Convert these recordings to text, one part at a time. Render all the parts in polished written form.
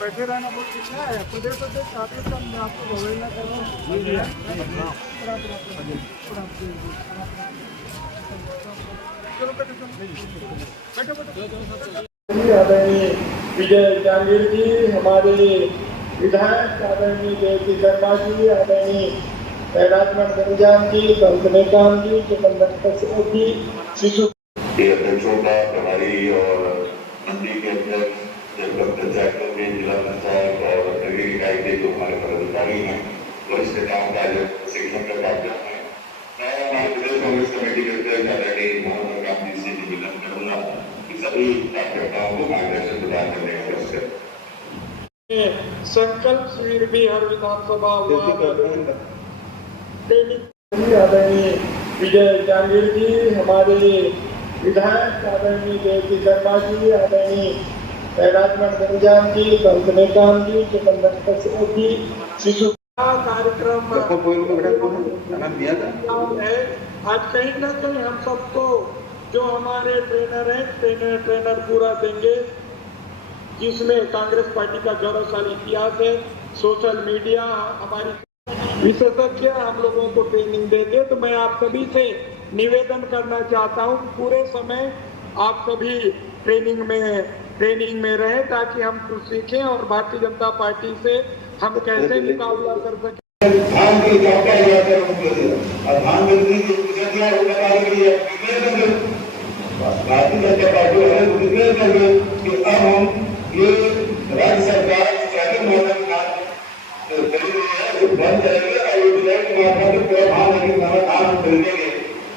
बैठे रहना बहुत कितना है प्रदेश अध्यक्ष आपके कम मैं आपको अवहेलना कर रहा हूँ। चलो बैठो बैठो। आदरणीय विजय जांगीर जी, हमारे विधायक आदरणीय जयती शर्मा जी, आदरणीय राजमन गंजाम जी, कंकनेकाम जी, चंदन कश्यप जी, शिशु अध्यक्षों का प्रभारी और मंडी के अध्यक्ष, जनपद पंचायतों में जिला पंचायत और नगरीय इकाई के जो हमारे पदाधिकारी हैं, वरिष्ठ कामकाज प्रशिक्षण का कार्यक्रम है। मैं हमारे प्रदेश कांग्रेस कमेटी के अध्यक्ष आदरणीय मोहम्मद गांधी से निवेदन करूंगा कि सभी कार्यकर्ताओं को मार्गदर्शन प्रदान करने का प्रयास करें। संकल्प शिविर भी हर विधानसभा आदरणीय विजय जांगीर जी, हमारे विधायक आदरणीय जयती शर्मा जी, आदरणीय राजमन गंजाम जी, कंकनेकाम जी, चंदन कश्यप जी, शिशु कार्यक्रम है। आज कहीं ना कहीं हम सबको जो हमारे ट्रेनर हैं ट्रेनर पूरा देंगे, जिसमें कांग्रेस पार्टी का गौरवशाली इतिहास है। सोशल मीडिया हमारी विशेषज्ञ हम लोगों को ट्रेनिंग देंगे। तो मैं आप सभी से निवेदन करना चाहता हूं कि पूरे समय आप सभी ट्रेनिंग में रहें ताकि हम कुछ सीखें और भारतीय जनता पार्टी से हम कैसे मुकाबला कर सकें। भारतीय जनता पार्टी कि अब हम ये राज्य सरकार बंद करेंगे और धान खरीदेंगे,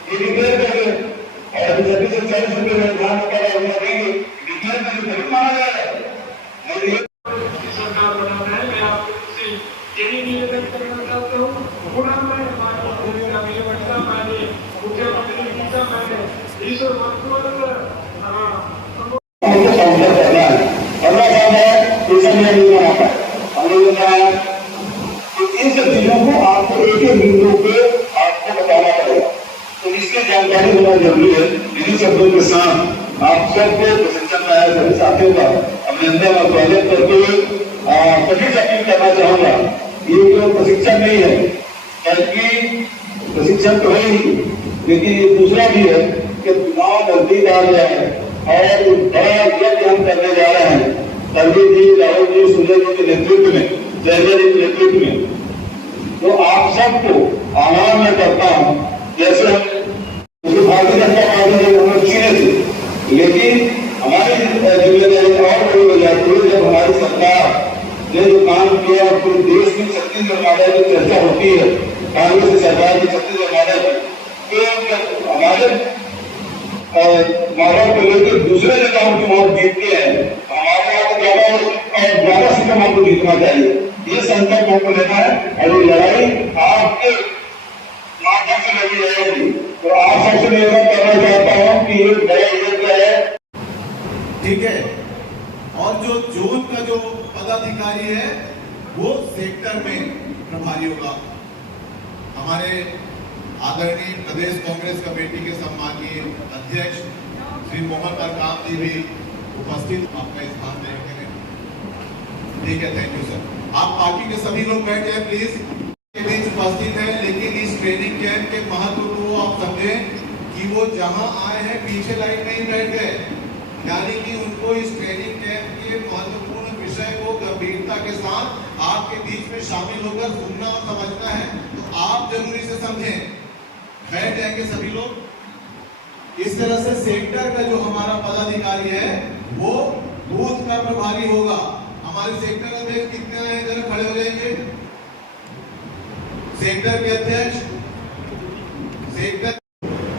ये डिक्लेयर करेंगे और 2640 रुपये में धान देंगे, डिक्लेयर करके खरीद माना जाए। सरकार बनाना है। मैं आपसे यही निवेदन करना चाहता हूँ। पुनः मैं हमारे मुख्यमंत्री जी का मैंने इस इन सब चीजों को आपको एक एक बिंदु पे आपको बताना पड़ेगा, तो इसकी जानकारी होना जरूरी है। इन्हीं शब्दों के साथ आप सबको प्रशिक्षण में आए सभी साथियों का अभिनंदन और स्वागत करते हुए सभी से अपील करना चाहूंगा, ये जो प्रशिक्षण नहीं है बल्कि प्रशिक्षण तो है ही, लेकिन ये दूसरा भी है कि चुनाव नजदीक आ गया है और बड़ा यज्ञ हम करने जा रहे हैं पंडित जी, राहुल जी, सुजय जी के नेतृत्व में, जयजय जी के नेतृत्व में। तो आप सबको आह्वान में करता हूँ, जैसे हम भारतीय जनता पार्टी जब हम चुने थे, लेकिन हमारी जिम्मेदारी और बड़ी हो जाती है जब हमारी सरकार ने जो काम किया और पूरे देश में छत्तीसगढ़ मॉडल की चर्चा होती है, कांग्रेस की सरकार की छत्तीसगढ़ मॉडल की, तो हमारे मॉडल को लेकर दूसरे जगहों की वोट जीतते हैं, हमारे यहाँ तो ज्यादा सीटें हमको जीतना चाहिए। ये संकल्प हमको लेना है और ये लड़ाई आपके माध्यम से लड़ी जाएगी। तो आप सबसे निवेदन करना चाहता हूँ कि ये बड़ा यज्ञ है, ठीक है। और जो जोन का जो पदाधिकारी है वो सेक्टर में प्रभारी होगा। हमारे आदरणीय प्रदेश कांग्रेस कमेटी के सम्मानीय अध्यक्ष श्री मोहन अरकाम जी भी उपस्थित अपने स्थान में करें। ठीक है, थैंक यू सर। आप पार्टी के सभी लोग बैठ जाए प्लीज, के बीच उपस्थित है, लेकिन इस ट्रेनिंग कैंप के महत्व को आप समझें कि वो जहां आए हैं पीछे लाइन में ही बैठ गए, यानी कि उनको इस ट्रेनिंग कैंप के महत्वपूर्ण विषय को गंभीरता के साथ आपके बीच में शामिल होकर सुनना और समझना है। तो आप जरूरी से समझें, बैठ जाएंगे सभी लोग। इस तरह से सेक्टर का जो हमारा पदाधिकारी है वो बूथ का प्रभारी होगा। हमारे सेक्टर अध्यक्ष कितने हैं, जरा खड़े हो जाएंगे। सेक्टर के अध्यक्ष, सेक्टर,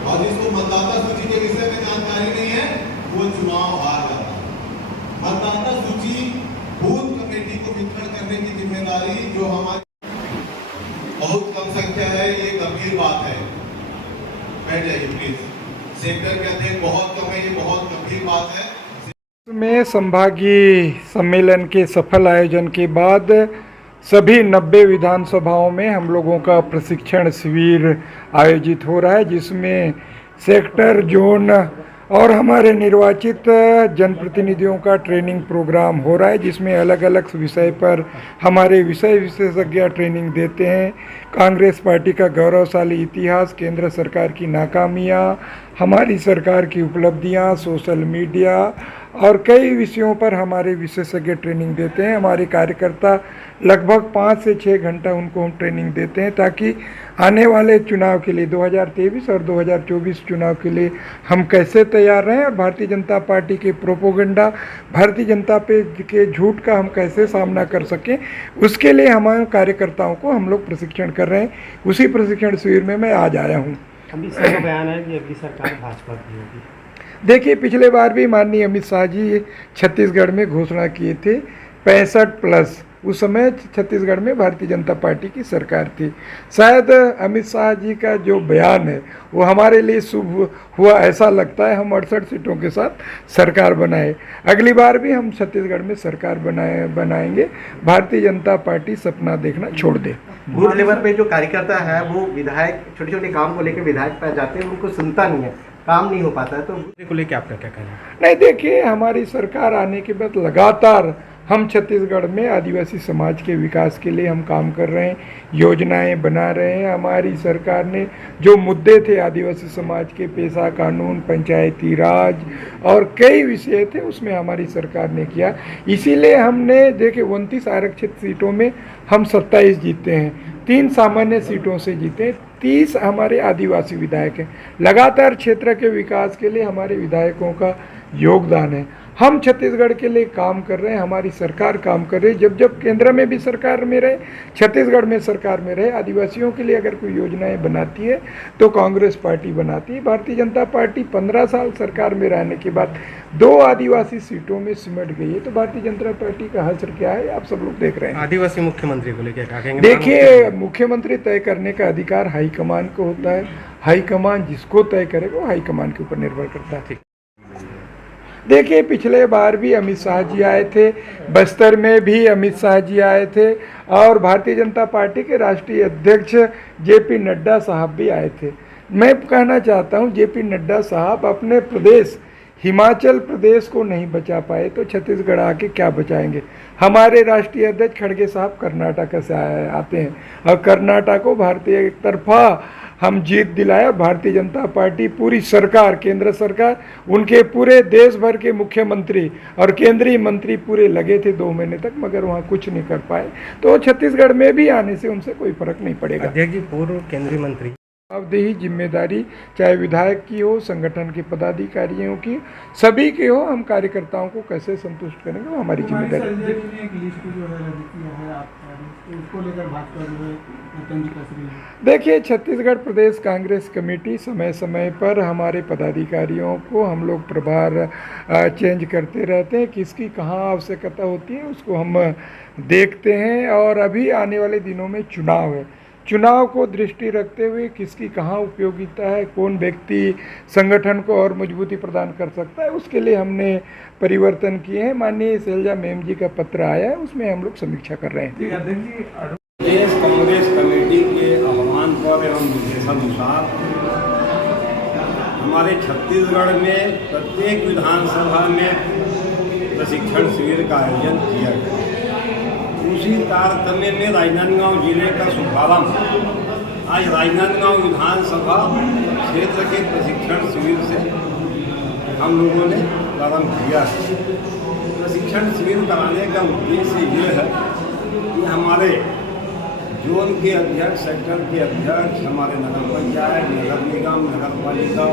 और जिसको मतदाता सूची के विषय में जानकारी नहीं है वो चुनाव हार जाता है। मतदाता सूची बूथ कमेटी को वितरण करने की जिम्मेदारी जो हमारी बहुत कम संख्या है, ये गंभीर बात है। बैठ जाइए प्लीज। सेक्टर के अध्यक्ष बहुत कम है, ये बहुत गंभीर बात है। में संभागीय सम्मेलन के सफल आयोजन के बाद सभी 90 विधानसभाओं में हम लोगों का प्रशिक्षण शिविर आयोजित हो रहा है, जिसमें सेक्टर, जोन और हमारे निर्वाचित जनप्रतिनिधियों का ट्रेनिंग प्रोग्राम हो रहा है, जिसमें अलग अलग विषय पर हमारे विषय विशेषज्ञ ट्रेनिंग देते हैं। कांग्रेस पार्टी का गौरवशाली इतिहास, केंद्र सरकार की नाकामियाँ, हमारी सरकार की उपलब्धियाँ, सोशल मीडिया और कई विषयों पर हमारे विशेषज्ञ ट्रेनिंग देते हैं। हमारे कार्यकर्ता लगभग 5 से 6 घंटा उनको हम ट्रेनिंग देते हैं, ताकि आने वाले चुनाव के लिए 2023 और 2024 चुनाव के लिए हम कैसे तैयार रहें और भारतीय जनता पार्टी के प्रोपोगंडा, भारतीय जनता पे के झूठ का हम कैसे सामना कर सकें, उसके लिए हमारे कार्यकर्ताओं को हम लोग प्रशिक्षण कर रहे हैं। उसी प्रशिक्षण शिविर में मैं आज आया हूँ। अभी इसका बयान है कि अगली सरकार भाजपा की होगी। देखिए, पिछले बार भी माननीय अमित शाह जी छत्तीसगढ़ में घोषणा किए थे 65+। उस समय छत्तीसगढ़ में भारतीय जनता पार्टी की सरकार थी। शायद अमित शाह जी का जो बयान है वो हमारे लिए शुभ हुआ, ऐसा लगता है। हम 68 सीटों के साथ सरकार बनाए। अगली बार भी हम छत्तीसगढ़ में सरकार बनाएंगे। भारतीय जनता पार्टी सपना देखना छोड़ दे। बूथ लेवल पे जो कार्यकर्ता है वो विधायक छोटे छोटे काम को लेकर विधायक पाए जाते हैं, उनको सुनता नहीं है, काम नहीं हो पाता है, तो को लेकर आपका क्या कहना है? नहीं, देखिए, हमारी सरकार आने के बाद लगातार हम छत्तीसगढ़ में आदिवासी समाज के विकास के लिए हम काम कर रहे हैं, योजनाएं बना रहे हैं। हमारी सरकार ने जो मुद्दे थे आदिवासी समाज के, पेशा कानून, पंचायती राज और कई विषय थे, उसमें हमारी सरकार ने किया। इसीलिए हमने देखिए 29 आरक्षित सीटों में हम 27 जीते हैं, 3 सामान्य सीटों से जीते, 30 हमारे आदिवासी विधायक हैं। लगातार क्षेत्र के विकास के लिए हमारे विधायकों का योगदान है। हम छत्तीसगढ़ के लिए काम कर रहे हैं, हमारी सरकार काम कर रही है। जब जब केंद्र में भी सरकार में रहे, छत्तीसगढ़ में सरकार में रहे, आदिवासियों के लिए अगर कोई योजनाएं बनाती है तो कांग्रेस पार्टी बनाती है। भारतीय जनता पार्टी 15 साल सरकार में रहने के बाद 2 आदिवासी सीटों में सिमट गई है, तो भारतीय जनता पार्टी का हश्र क्या है, आप सब लोग देख रहे हैं। आदिवासी मुख्यमंत्री को लेकर क्या कहेंगे? देखिए, मुख्यमंत्री तय करने का अधिकार हाईकमान को होता है। हाईकमान जिसको तय करेगा वो हाईकमान के ऊपर निर्भर करता है। देखिए, पिछले बार भी अमित शाह जी आए थे, बस्तर में भी अमित शाह जी आए थे और भारतीय जनता पार्टी के राष्ट्रीय अध्यक्ष जेपी नड्डा साहब भी आए थे। मैं कहना चाहता हूं, जेपी नड्डा साहब अपने प्रदेश हिमाचल प्रदेश को नहीं बचा पाए तो छत्तीसगढ़ आके क्या बचाएंगे। हमारे राष्ट्रीय अध्यक्ष खड़गे साहब कर्नाटक से आते हैं और कर्नाटक को भारतीय एक तरफा हम जीत दिलाया। भारतीय जनता पार्टी पूरी सरकार, केंद्र सरकार, उनके पूरे देश भर के मुख्यमंत्री और केंद्रीय मंत्री पूरे लगे थे 2 महीने तक, मगर वहाँ कुछ नहीं कर पाए। तो छत्तीसगढ़ में भी आने से उनसे कोई फर्क नहीं पड़ेगा। अध्यक्ष जी, पूर्व केंद्रीय मंत्री, जवाबदेही जिम्मेदारी चाहे विधायक की हो, संगठन के पदाधिकारियों की, सभी की हो। हम कार्यकर्ताओं को कैसे संतुष्ट करेंगे वो हमारी जिम्मेदारी। देखिए, छत्तीसगढ़ प्रदेश कांग्रेस कमेटी समय समय पर हमारे पदाधिकारियों को हम लोग प्रभार चेंज करते रहते हैं। किसकी कहाँ आवश्यकता होती है उसको हम देखते हैं। और अभी आने वाले दिनों में चुनाव है, चुनाव को दृष्टि रखते हुए किसकी कहाँ उपयोगिता है, कौन व्यक्ति संगठन को और मजबूती प्रदान कर सकता है, उसके लिए हमने परिवर्तन किए हैं। माननीय शैलजा मैम जी का पत्र आया है, उसमें हम लोग समीक्षा कर रहे हैं। प्रदेश कांग्रेस कमेटी के आह्वान पर एवं निर्देशानुसार हमारे छत्तीसगढ़ में प्रत्येक विधानसभा में प्रशिक्षण शिविर का आयोजन किया गया। उसी तारतम्य में राजनांदगांव जिले का शुभारंभ आज राजनांदगांव विधानसभा क्षेत्र के प्रशिक्षण शिविर से हम लोगों ने प्रारंभ किया है। प्रशिक्षण शिविर कराने का उद्देश्य ये है कि हमारे जोन के अध्यक्ष, सेक्टर के अध्यक्ष, हमारे नगर पंचायत, नगर निगम, नगर पालिका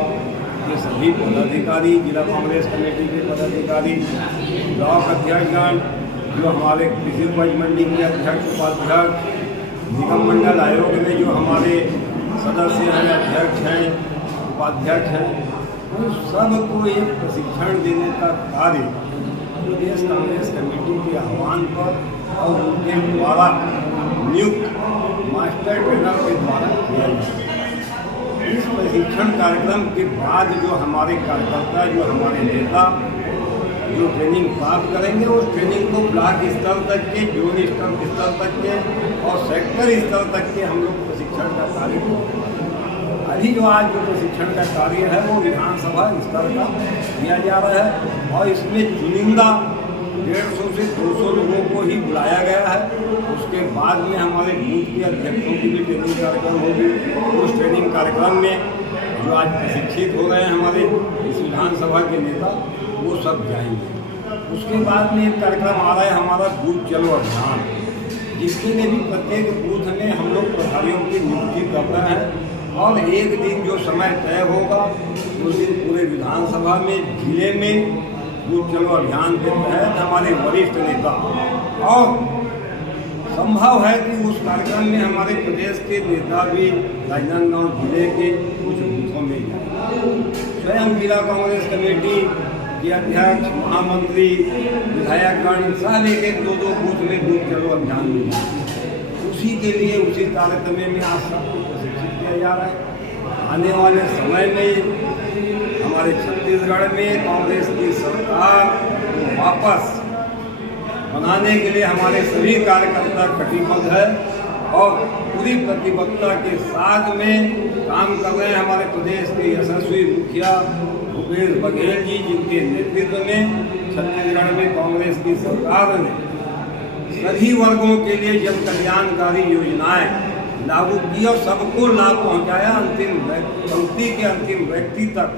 के सभी पदाधिकारी, जिला कांग्रेस कमेटी के पदाधिकारी, ब्लॉक अध्यक्षगण, जो हमारे कृषि उपज मंडी के अध्यक्ष, उपाध्यक्ष, निगम मंडल आयोग में जो हमारे सदस्य हैं, अध्यक्ष हैं, उपाध्यक्ष हैं, उन सबको एक प्रशिक्षण देने का कार्य प्रदेश कांग्रेस कमेटी के आह्वान पर और उनके द्वारा नियुक्त मास्टर ट्रेनर के द्वारा किया जाए। इस प्रशिक्षण कार्यक्रम के बाद जो हमारे कार्यकर्ता, जो हमारे नेता जो ट्रेनिंग प्राप्त करेंगे, उस ट्रेनिंग को ब्लॉक स्तर तक के, जोन स्तर तक के और सेक्टर स्तर तक के हम लोग प्रशिक्षण का कार्य करेंगे। अभी जो आज जो प्रशिक्षण का कार्य है वो विधानसभा स्तर का किया जा रहा है और इसमें चुनिंदा 150 से 200 लोगों को ही बुलाया गया है। उसके बाद में हमारे बूथ के अध्यक्षों की भी ट्रेनिंग कार्यक्रम होगी। उस ट्रेनिंग कार्यक्रम में जो आज प्रशिक्षित हो रहे हैं हमारे इस विधानसभा के नेता, वो सब जाएंगे। उसके बाद में एक कार्यक्रम आ रहा है हमारा बूथ चलो अभियान, जिसके लिए भी प्रत्येक बूथ में हम लोग प्रभारियों की नियुक्ति कर रहे हैं और एक दिन जो समय तय होगा उस दिन पूरे विधानसभा में जिले में बूथ चलो अभियान के तहत हमारे वरिष्ठ नेता और संभव है कि उस कार्यक्रम में हमारे प्रदेश के नेता भी राजनांदगांव जिले के कुछ बूथों में जाएंगे। स्वयं जिला कांग्रेस कमेटी के अध्यक्ष, महामंत्री, विधायकगण सब एक 2-2 बूथ में बूथ चलो अभियान में जाएंगे। उसी के लिए उसी तारतम्य में आज सबको प्रशिक्षित किया जा रहा है। आने वाले समय में हमारे छत्तीसगढ़ में कांग्रेस की सरकार को वापस बनाने के लिए हमारे सभी कार्यकर्ता कटिबद्ध है और पूरी प्रतिबद्धता के साथ में काम कर रहे हैं। हमारे प्रदेश के यशस्वी मुखिया भूपेश बघेल जी, जिनके नेतृत्व में छत्तीसगढ़ में कांग्रेस की सरकार ने सभी वर्गों के लिए जन कल्याणकारी योजनाएं लागू की और सबको लाभ पहुंचाया। अंतिम पंक्ति के अंतिम व्यक्ति तक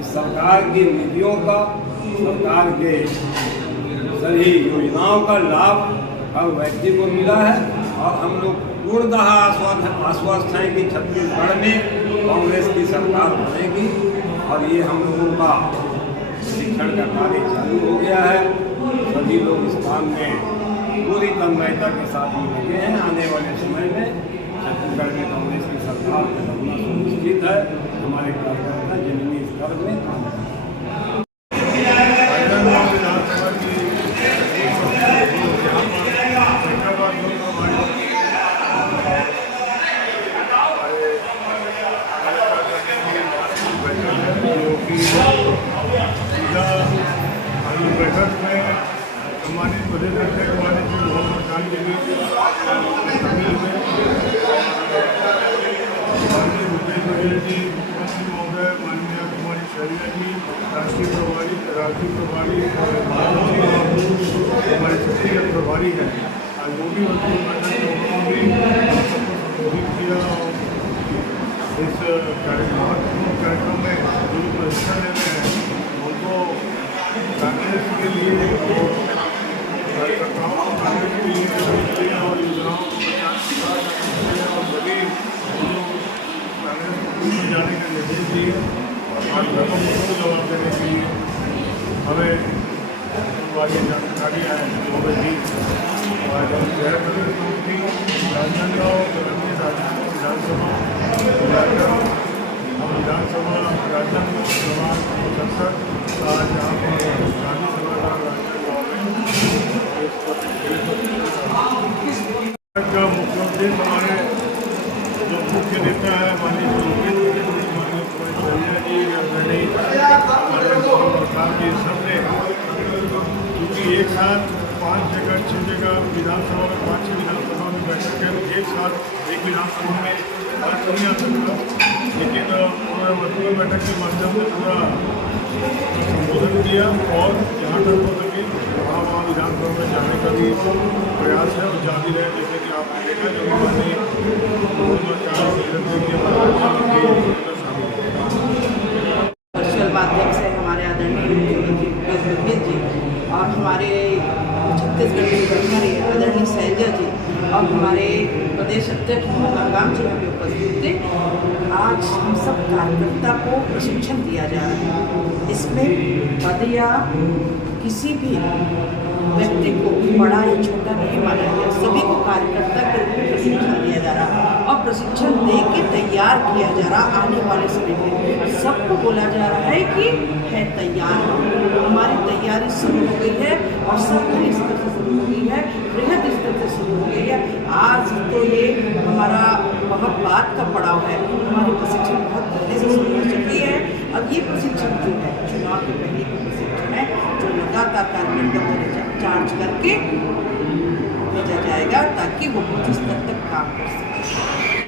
इस सरकार की नीतियों का, सरकार के सभी योजनाओं का लाभ हर व्यक्ति को मिला है और हम लोग पूर्णतः आश्वस्त हैं कि छत्तीसगढ़ में कांग्रेस की सरकार बनेगी और ये हम लोगों का शिक्षण का कार्य चालू हो गया है। सभी लोग इस काम में पूरी तन्मयता के साथ में लगे हैं। आने वाले समय में छत्तीसगढ़ में कांग्रेस की सरकार का बनना सुनिश्चित है। हमारे कार्यकर्ता जमीनी स्तर में काम करें। बैठक में सम्मानित प्रदेश अध्यक्ष माननीय श्री मोहन प्रधान जी भी शामिल हुए। माननीय भूपेश बघेल जी, मुख्यमंत्री महोदय, माननीय कुमारी शैलजा जी, राष्ट्रीय प्रभारी हमारे छत्तीसगढ़ प्रभारी हैं। आज वो भी उन्होंने संबोधित किया और इस कार्यक्रम में जो भी प्रशिक्षण ले रहे हैं उनको कांग्रेस के लिए और कार्यकर्ताओं को कांग्रेस के लिए और योजनाओं को और सभी कांग्रेस में जाने का निर्देश दिए और भाजपा को मुझको जवाब देने के लिए हमें वाली जानकारी आए जो भी आज हम शहर प्रदेश मंत्री राजनांदगांव विधानसभा राजनांदगांव संसद आज यहाँ पर गांधी सभागार राजनांदगांव का मुख्य उद्देश्य हमारे जो मुख्य नेता है माननीय भूपेश बघेल, माननीय कुमारी शैलजा जी, अग्रणी प्रसाद जी, सबने क्योंकि एक साथ 5 जगह 6 जगह विधानसभा में 5-6 विधानसभा में बैठक है, एक साथ एक विधानसभा में बात नहीं आ सकता, लेकिन उन्होंने वर्चुअल बैठक के माध्यम से पूरा संबोधन किया और जहाँ तक हो सके वहाँ विधानसभा में जाने का भी प्रयास है और जारी रहे। जैसे कि आपने देखा जब माननीय वर्चुअल माध्यम से हमारे आदरणीय मुख्यमंत्री भूपेश बघेल जी और हमारे छत्तीसगढ़ के प्रभारी आदरणीय शैलजा जी और हमारे प्रदेश अध्यक्ष मोहन जी भी उपस्थित थे। आज हम सब कार्यकर्ता को प्रशिक्षण दिया जा रहा है। इसमें पद या किसी भी व्यक्ति को बड़ा या छोटा नहीं माना गया, सभी को कार्यकर्ता के रूप में प्रशिक्षण दिया जा रहा और प्रशिक्षण दे के तैयार किया जा रहा। आने वाले समय में सबको बोला जा रहा है कि है तैयार, हमारी तैयारी शुरू हो गई है और सरकारी स्तर से शुरू हो गई है, बृहद स्तर से शुरू हो गई है। आज तो ये हमारा बहुत बात का पड़ाव है, हमारी प्रशिक्षण बहुत पहले से शुरू हो चुकी है। अब ये प्रशिक्षण जो है चुनाव के पहले का प्रशिक्षण है जो लगातार कार्यकर्ता को चार्ज करके भेजा जाएगा ताकि वो बूथ स्तर तक काम कर सके।